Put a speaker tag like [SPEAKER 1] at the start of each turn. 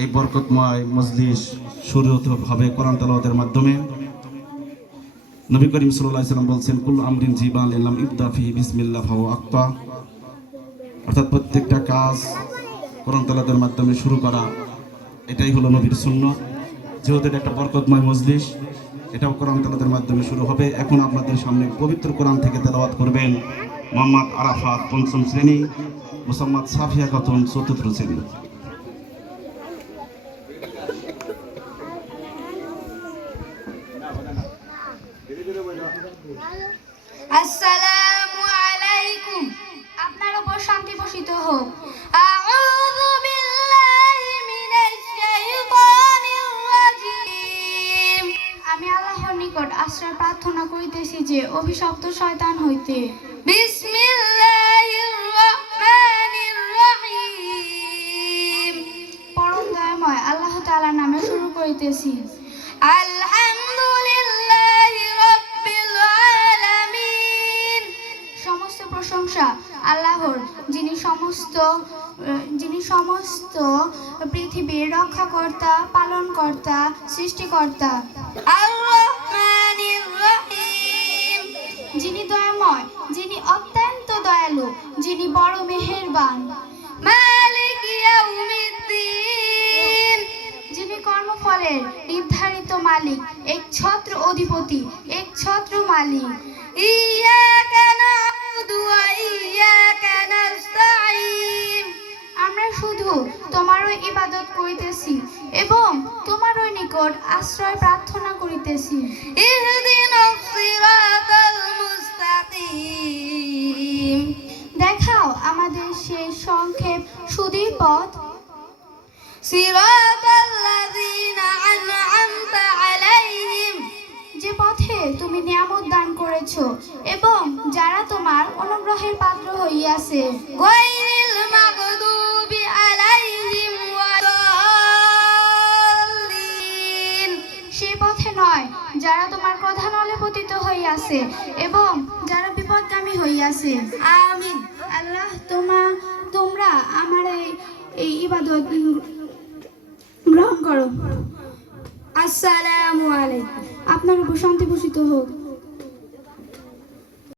[SPEAKER 1] এই বরকতময় মজলিস শুরু হবে কোরআন তেলাওয়াতের মাধ্যমে। নবী করিম আলাইহি সাল্লাম বলছেন, কুল আমরিন জিবান ইল্লাম ইবদাফি বিসমিল্লাহ ফাহু আক্তা অর্থাৎ প্রত্যেকটা কাজ কোরআন তেলাওয়াতের মাধ্যমে শুরু করা, এটাই হলো নবীর শূন্য যেহেতু এটা একটা বরকতময় মজলিস, এটাও কোরআন তেলাওয়াতের মাধ্যমে শুরু হবে। এখন আপনাদের সামনে পবিত্র কোরআন থেকে তেলাওয়াত করবেন মোহাম্মদ আরাফাত পঞ্চম শ্রেণি, মোসাম্মদ সাফিয়া খাতুন চতুর্থ শ্রেণি।
[SPEAKER 2] আসসালামু আলাইকুম। আপনার উপর শান্তি বর্ষিত হোক। আমি আল্লাহর নিকট আশ্রয় প্রার্থনা করিতেছি যে, অভিশপ্ত শয়তান হইতে। বিসমিল্লাহির নামে শুরু করিতেছি। সমস্ত প্রশংসা আল্লাহর, যিনি সমস্ত যিনি সমস্ত পৃথিবীর রক্ষাকর্তা, পালনকর্তা, সৃষ্টিকর্তা। যিনি দয়াময়, যিনি অত্যন্ত দয়ালু, যিনি বড় মেহেরবান। নির্ধারিত মালিক, এক ছত্র অধিপতি, এক ছত্র মালিক। আমরা শুধু তোমারই ইবাদত করিতেছি এবং তোমারই নিকট আশ্রয় প্রার্থনা করিতেছি। দেখাও আমাদের সেই সংক্ষেপ সুদীর পথ। সিরাতাল্লাযীনা নিয়ামত দান করেছ এবং যারা তোমার অনুগ্রহের পাত্র হইয়াছে। মাগদুবি আলাইহিম সেই পথে নয় যারা তোমার প্রধান অলে পতিত হইয়াছে এবং যারা বিপদগামী হইয়াছে। আমিন। আল্লাহ তোমা তোমরা আমার এই এই ইবাদত গ্রহণ করো। আসসালামু আলাইকুম। আপনার উপর শান্তি ভূষিত হোক।